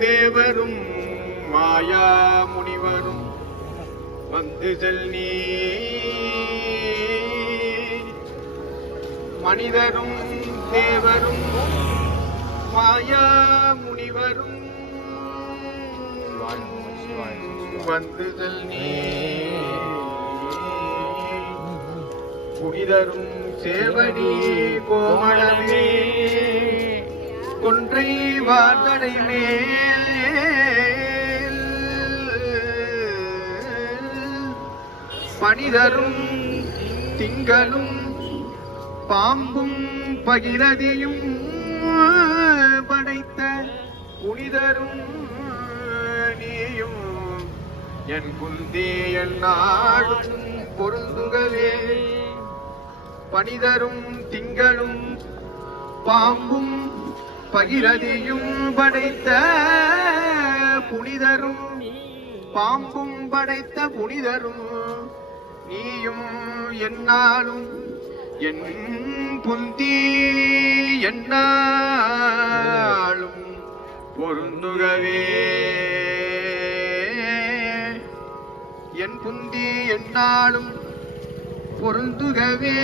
தேவரும் மாயா முனிவரும் வந்து செல்நீ மனிதரும் தேவரும் மாயா முனிவரும் வந்து செல்நீ புனிதரும் சேவடி கோமளமே பார்த்தடை மேல் பனிதரும் திங்களும் பாம்பும் பகிரதியும் படைத்த புனிதரும் நீயும். என் குந்தே என் நாடும் பொருந்துகவே. பனிதரும் திங்களும் பாம்பும் பகிரதியும் படைத்த புனிதரும் பாம்பும் படைத்த புனிதரும் நீயும் என்னாலும் என் புந்தி என்னாலும் பொருந்துகவே. என் புந்தி என்னாலும் பொருந்துகவே.